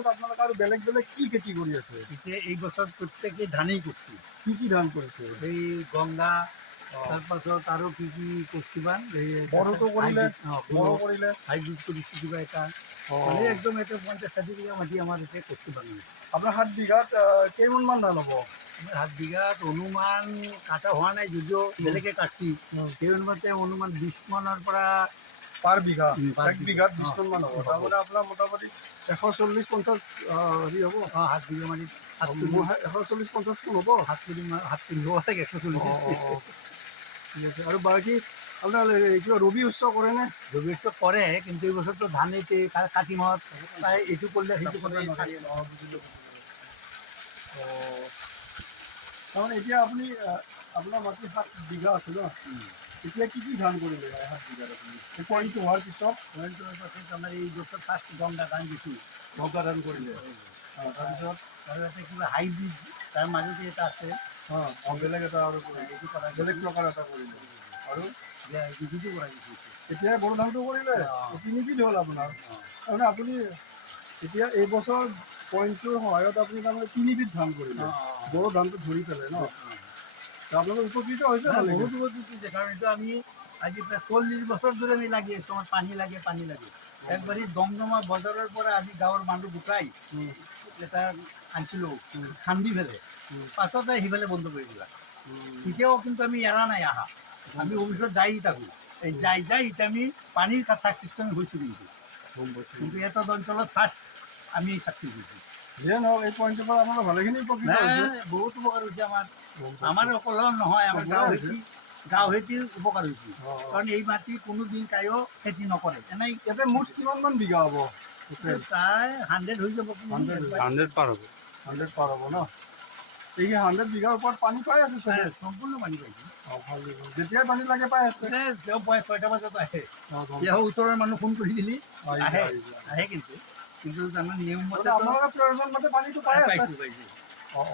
পিছত আপোনালোকে আৰু বেলেগ বেলেগ কি খেতি কৰি আছে? এতিয়া এই বছৰ প্ৰত্যেকেই ধানেই কৰিছে। কি ধান কৰিছে? এই গংগা, তাৰপাছত আৰু কি কৰিছে বা এই বড়োটো কৰিলে, বড়ো বড়ো কৰিলে। হাইব্ৰিড কৰিছে কিবা এটা। অঁ। মানে একদম এটা 50-60 বিঘা মাটি আমাৰ এতিয়া কৰিছে বাগান। আপোনাৰ 7 বিঘাত কেইমনমান ধান হ'ব? আমাৰ 7 বিঘাত অনুমান কাটা হোৱা নাই যদিও বেলেগে কাটছি। সেই অনুমতে অনুমান 20 মানৰ পৰা পাৰ বিঘা, পাৰ 1 বিঘাত 20 বিঘা। টন মান হ'ব। হ'ব। তাৰমানে আপোনাৰ মোটামুটি 140-50 হেৰি হ'ব। 7 বিঘা মাটি 140-50 টন হ'ব। 7 কেজি 7 কেজি হ'ব চাগে 140। ঠিক আছে। আৰু বাকী আপোনাৰ কিবা ৰবি শস্য কৰেনে? ৰবি শস্য কৰে, কিন্তু এই বছৰটো ধান এতিয়া কাতি মাহত প্ৰায় এইটো কৰিলে সেইটো কৰিলে নোৱাৰে। অঁ, বুজিলোঁ। অঁ, তাৰমানে এতিয়া আপুনি আপোনাৰ মাটি 7 বিঘা আছে ন? এতিয়া কি ধান কৰিলে 7 বিঘাত আপুনি? পইণ্টটো হোৱাৰ পিছত আমাৰ এই বছৰ ফাৰ্ষ্ট গংগা ধান দিছোঁ। গংগা ধান কৰিলে। তাৰপিছত আৰু এটা কিবা হাইব্ৰিড তাৰ মাজতে এটা আছে। বেলেগ এটা আৰু এইটো কৰা বেলেগ প্ৰকাৰ এটা কৰিলে। আৰু যিটো কৰা গৈছে। এতিয়া বড়ো ধানটো কৰিলে। তিনিবিধ হ'ল আপোনাৰ। তাৰমানে আপুনি এতিয়া এইবছৰ পইণ্টটোৰ সহায়ত আপুনি তাৰমানে 3বিধ ধান কৰিলে। বড়ো ধানটো ধৰি পেলাই ন? আপোনালোক উপকৃত হৈছে ভালে। বহুত উপকৃত হৈছে, কাৰণ এইটো আমি আজি প্ৰায় 40 বছৰ ধৰি আমি লাগি আছোঁ। আমাৰ পানী লাগে, পানী লাগে। একবাৰে দমদমা বজাৰৰ পৰা আমি গাঁৱৰ মানুহ গোটাই এটা আনিছিলোঁ খান্দি ফেলে। পাছতে সিফালে বন্ধ কৰি দিলা। তেতিয়াও কিন্তু আমি এৰা নাই আহা। আমি অফিচত যাই থাকোঁ। এই যাই এতিয়া আমি পানীৰ ছাকচেছফুল হৈছোঁ কিন্তু এটা অঞ্চলত ফাৰ্ষ্ট আমি ছাকচেছ হৈছোঁ। যিয়ে নহওক এই পইণ্টটোৰ পৰা আমাৰ ভালেখিনি উপকৃত হৈছে। বহুত উপকাৰ হৈছে আমাৰ অকল নহয়, আমাৰ গাঁও খেতিৰ উপকাৰ হৈছে। কাৰণ এই মাটি কোনোদিন কায়ো খেতি নকৰে। এনেই ইয়াতে মুঠ কিমানমান বিঘা হ'ব? প্ৰায় 100 হৈ যাব। 100 পাৰ হ'ব। 100 পাৰ হ'ব ন? এই 100 বিঘাৰ ওপৰত পানী পাই আছে চবে? সম্পূৰ্ণ পানী পাইছে। যেতিয়াই পানী লাগে পাই আছে। তেওঁ পুৱাই 6টা বজাত আহে। এতিয়া ওচৰৰ মানুহ ফোন কৰি দিলি আহে কিন্তু তাৰমানে নিয়ম মতে আপোনালোকে প্ৰয়োজন মতে পানীটো পাই আছে। পাইছোঁ। অঁ।